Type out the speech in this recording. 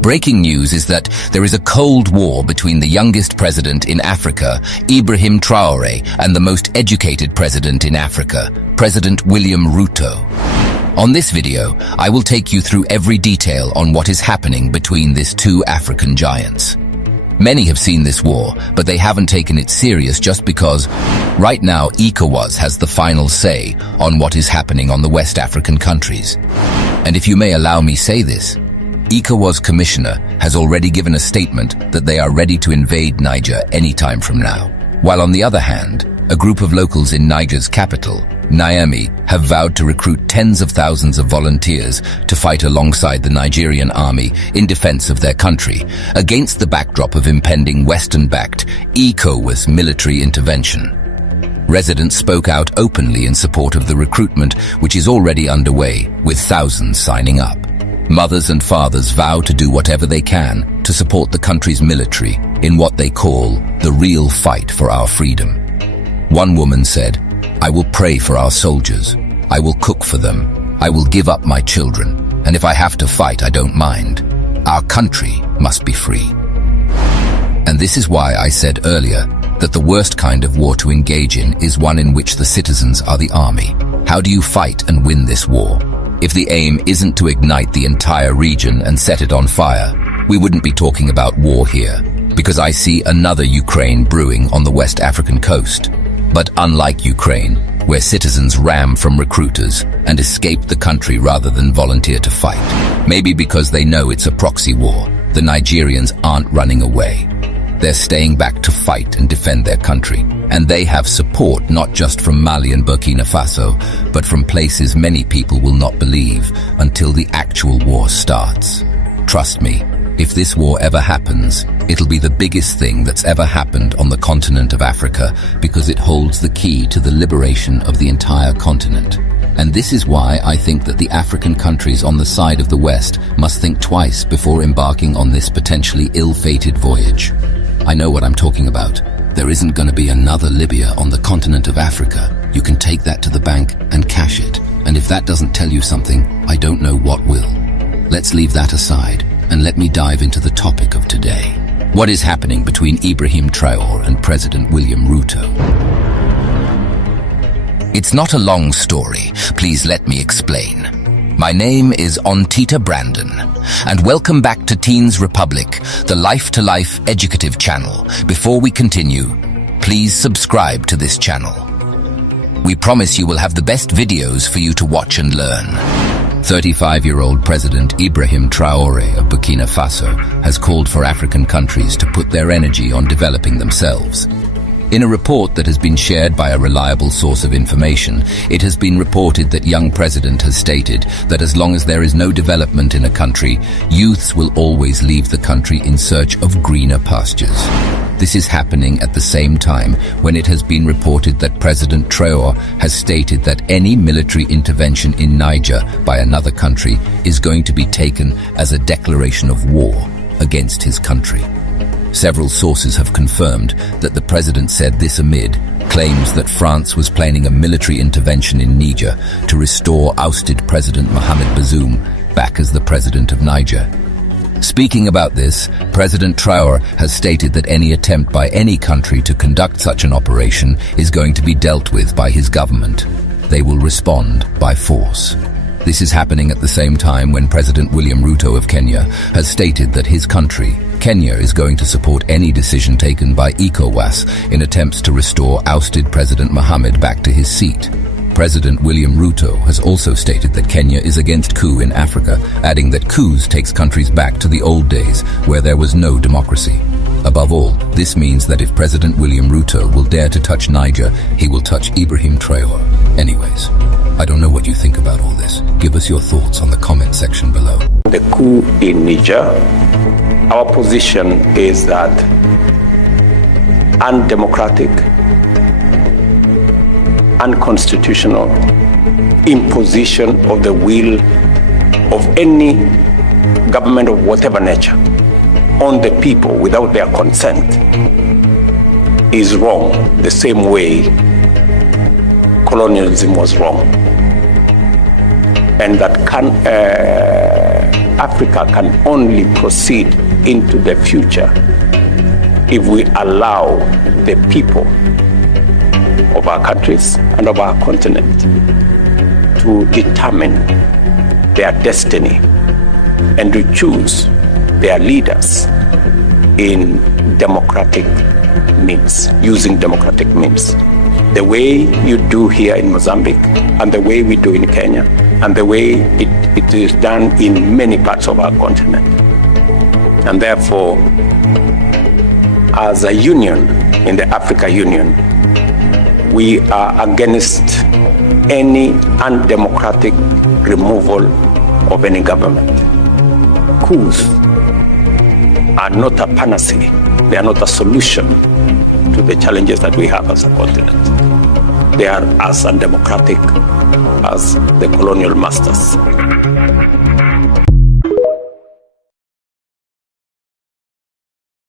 Breaking news is that there is a cold war between the youngest president in Africa, Ibrahim Traoré, and the most educated president in Africa, President William Ruto. On this video, I will take you through every detail on what is happening between these two African giants. Many have seen this war, but they haven't taken it serious just because right now ECOWAS has the final say on what is happening on the West African countries. And if you may allow me say this, ECOWAS commissioner has already given a statement that they are ready to invade Niger anytime from now. While on the other hand, a group of locals in Niger's capital, Niamey, have vowed to recruit tens of thousands of volunteers to fight alongside the Nigerian army in defense of their country, against the backdrop of impending Western-backed ECOWAS military intervention. Residents spoke out openly in support of the recruitment, which is already underway, with thousands signing up. Mothers and fathers vow to do whatever they can to support the country's military in what they call the real fight for our freedom. One woman said, "I will pray for our soldiers. I will cook for them. I will give up my children. And if I have to fight, I don't mind. Our country must be free." And this is why I said earlier that the worst kind of war to engage in is one in which the citizens are the army. How do you fight and win this war? If the aim isn't to ignite the entire region and set it on fire, we wouldn't be talking about war here, because I see another Ukraine brewing on the West African coast. But unlike Ukraine, where citizens ran from recruiters and escaped the country rather than volunteer to fight, maybe because they know it's a proxy war, the Nigerians aren't running away. They're staying back to fight and defend their country. And they have support not just from Mali and Burkina Faso, but from places many people will not believe until the actual war starts. Trust me, if this war ever happens, it'll be the biggest thing that's ever happened on the continent of Africa because it holds the key to the liberation of the entire continent. And this is why I think that the African countries on the side of the West must think twice before embarking on this potentially ill-fated voyage. I know what I'm talking about. There isn't going to be another Libya on the continent of Africa. You can take that to the bank and cash it. And if that doesn't tell you something, I don't know what will. Let's leave that aside and let me dive into the topic of today. What is happening between Ibrahim Traoré and President William Ruto? It's not a long story. Please let me explain. My name is Ontita Brandon, and welcome back to Teens Republic, the life-to-life educative channel. Before we continue, please subscribe to this channel. We promise you will have the best videos for you to watch and learn. 35-year-old President Ibrahim Traoré of Burkina Faso has called for African countries to put their energy on developing themselves. In a report that has been shared by a reliable source of information, it has been reported that young president has stated that as long as there is no development in a country, youths will always leave the country in search of greener pastures. This is happening at the same time when it has been reported that President Traoré has stated that any military intervention in Niger by another country is going to be taken as a declaration of war against his country. Several sources have confirmed that the president said this amid claims that France was planning a military intervention in Niger to restore ousted President Mohamed Bazoum back as the president of Niger. Speaking about this, President Traoré has stated that any attempt by any country to conduct such an operation is going to be dealt with by his government. They will respond by force. This is happening at the same time when President William Ruto of Kenya has stated that his country, Kenya, is going to support any decision taken by ECOWAS in attempts to restore ousted President Mohamed back to his seat. President William Ruto has also stated that Kenya is against coup in Africa, adding that coups takes countries back to the old days where there was no democracy. Above all, this means that if President William Ruto will dare to touch Niger, he will touch Ibrahim Traoré. Anyways, I don't know what you think about all this. Give us your thoughts on the comment section below. The coup in Niger, our position is that undemocratic, unconstitutional imposition of the will of any government of whatever nature on the people without their consent is wrong, the same way colonialism was wrong. And that Africa can only proceed into the future if we allow the people of our countries and of our continent to determine their destiny and to choose their leaders in democratic means, using democratic means. The way you do here in Mozambique, and the way we do in Kenya, and the way it is done in many parts of our continent. And therefore, as a union, in the Africa Union, we are against any undemocratic removal of any government. Coups are not a panacea. They are not a solution to the challenges that we have as a continent. They are as undemocratic as the colonial masters.